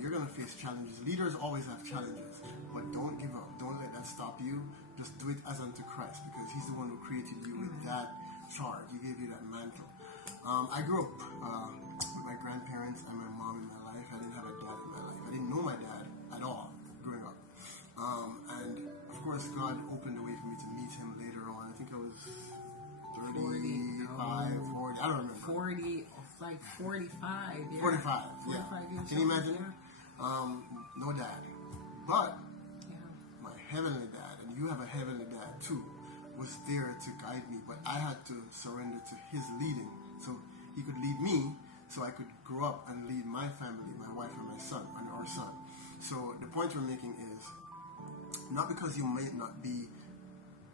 You're going to face challenges. Leaders always have challenges, but don't give up. Don't let that stop you. Just do it as unto Christ, because He's the one who created you with that charge. He gave you that mantle. I grew up with my grandparents and my mom in my life. I didn't have a dad in my life. I didn't know my dad at all growing up. And of course, God opened the way for me to meet Him later on. I think I was 35, 40, I don't remember. 40, like 45. Yeah. 45, yeah. 45 years Can you old, imagine? yeah. No dad. But Yeah. my heavenly dad, and you have a heavenly dad too, was there to guide me. But I had to surrender to His leading, so He could lead me, so I could grow up and lead my family, my wife and my son, and our son. So the point we're making is, not because you may not be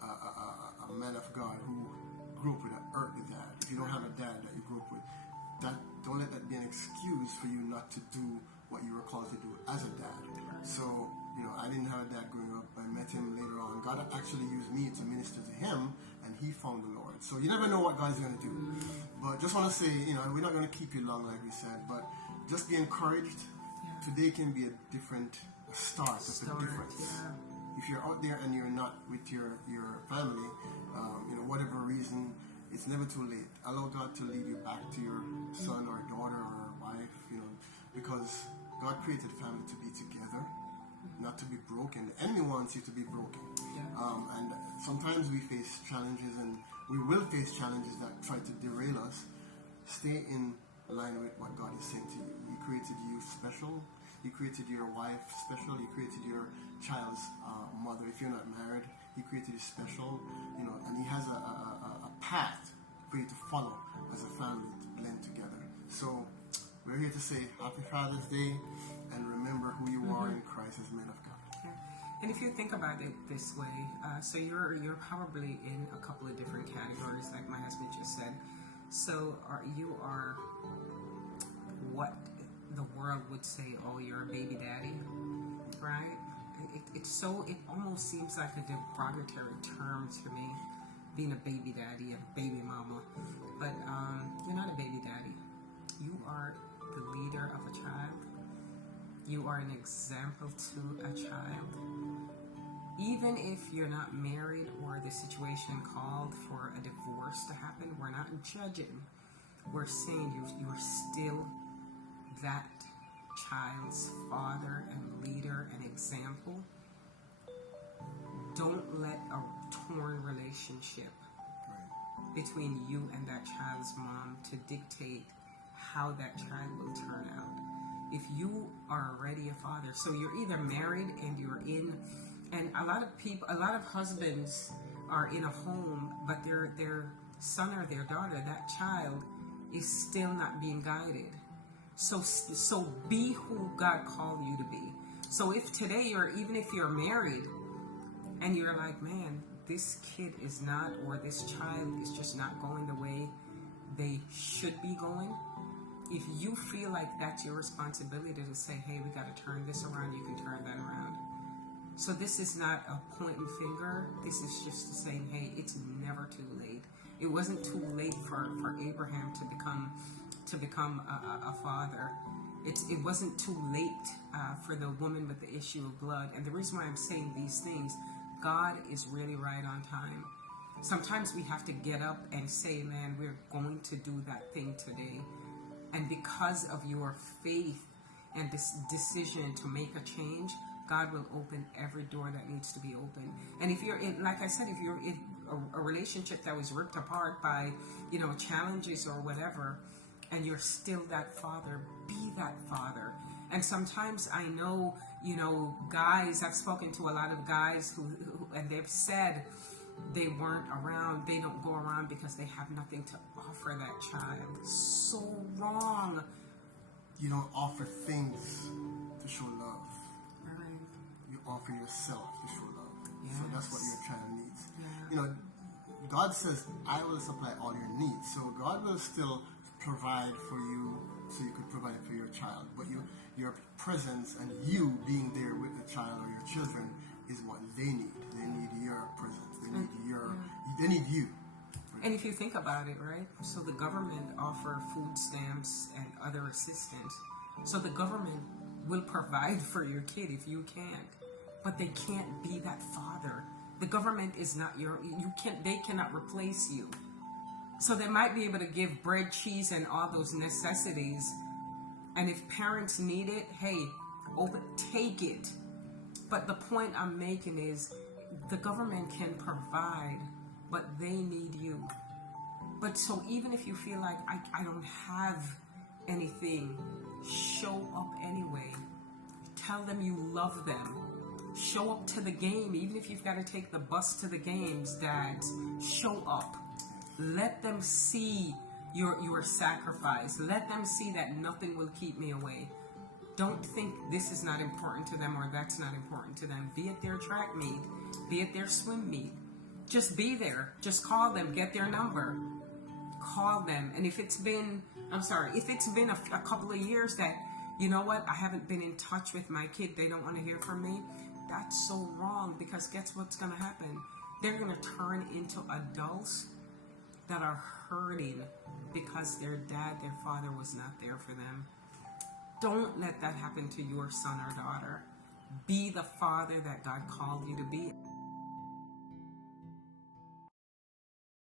a man of God who grew up with an earthly dad, if you don't have a dad that you grew up with, don't let that be an excuse for you not to do what you were called to do as a dad. So, I didn't have a dad growing up. I met him later on. God actually used me to minister to him, and he found the Lord. So you never know what God's going to do. But just want to say, we're not going to keep you long, like we said, but just be encouraged. Yeah. Today can be a different start of a difference. Yeah. If you're out there and you're not with your family, whatever reason, it's never too late. Allow God to lead you back to your son or daughter or wife, because God created family to be together, not to be broken. The enemy wants you to be broken. Yeah. And sometimes we face challenges, and we will face challenges that try to derail us. Stay in line with what God is saying to you. He created you special. He created your wife special. He created your child's mother. If you're not married, He created you special. And He has a path for you to follow as a family to blend together. So we're here to say Happy Father's Day, and remember who you are in Christ as men of God. Yeah. And if you think about it this way, so you're probably in a couple of different categories, like my husband just said. So you are what the world would say, oh, you're a baby daddy, right? It almost seems like a derogatory term to me, being a baby daddy, a baby mama. But you're not a baby daddy. You are the leader of a child. You are an example to a child. Even if you're not married or the situation called for a divorce to happen, we're not judging. We're saying you're still that child's father and leader and example. Don't let a torn relationship between you and that child's mom to dictate how that child will turn out. If you are already a father, so you're either married and you're in, and a lot of husbands are in a home, but their son or their daughter, that child, is still not being guided. So be who God called you to be. So if today, even if you're married and you're like, man, this kid is not, or this child is just not going the way they should be going, if you feel like that's your responsibility to say, hey, we got to turn this around, you can turn that around. So this is not a pointing finger. This is just saying, hey, it's never too late. It wasn't too late for Abraham to become a father. It wasn't too late for the woman with the issue of blood. And the reason why I'm saying these things, God is really right on time. Sometimes we have to get up and say, man, we're going to do that thing today. And because of your faith and this decision to make a change, God will open every door that needs to be open. And if you're in, like I said, if you're in a relationship that was ripped apart by, challenges or whatever, and you're still that father, be that father. And sometimes I know, guys, I've spoken to a lot of guys who and they've said they weren't around, they don't go around because they have nothing to offer that child. So wrong. You don't offer things to show love. Right. You offer yourself to show love. Yes. So that's what your child needs. Yeah. God says, I will supply all your needs. So God will still provide for you so you could provide for your child. But your presence and you being there with the child or your children is what they need. They need your presence. They need you. And if you think about it, right? So the government offer food stamps and other assistance. So the government will provide for your kid if you can't. But they can't be that father. The government is not they cannot replace you. So they might be able to give bread, cheese, and all those necessities. And if parents need it, hey, take it. But the point I'm making is the government can provide, but they need you. But so even if you feel like I don't have anything, show up anyway. Tell them you love them. Show up to the game, even if you've got to take the bus to the games, Dad. Show up. Let them see your sacrifice. Let them see that nothing will keep me away. Don't think this is not important to them or that's not important to them. Be at their track meet. Be at their swim meet. Just be there. Just call them. Get their number. Call them. And if it's been a couple of years that, you know what, I haven't been in touch with my kid, they don't want to hear from me, that's so wrong, because guess what's going to happen? They're going to turn into adults that are hurting because their father was not there for them. Don't let that happen to your son or daughter. Be the father that God called you to be.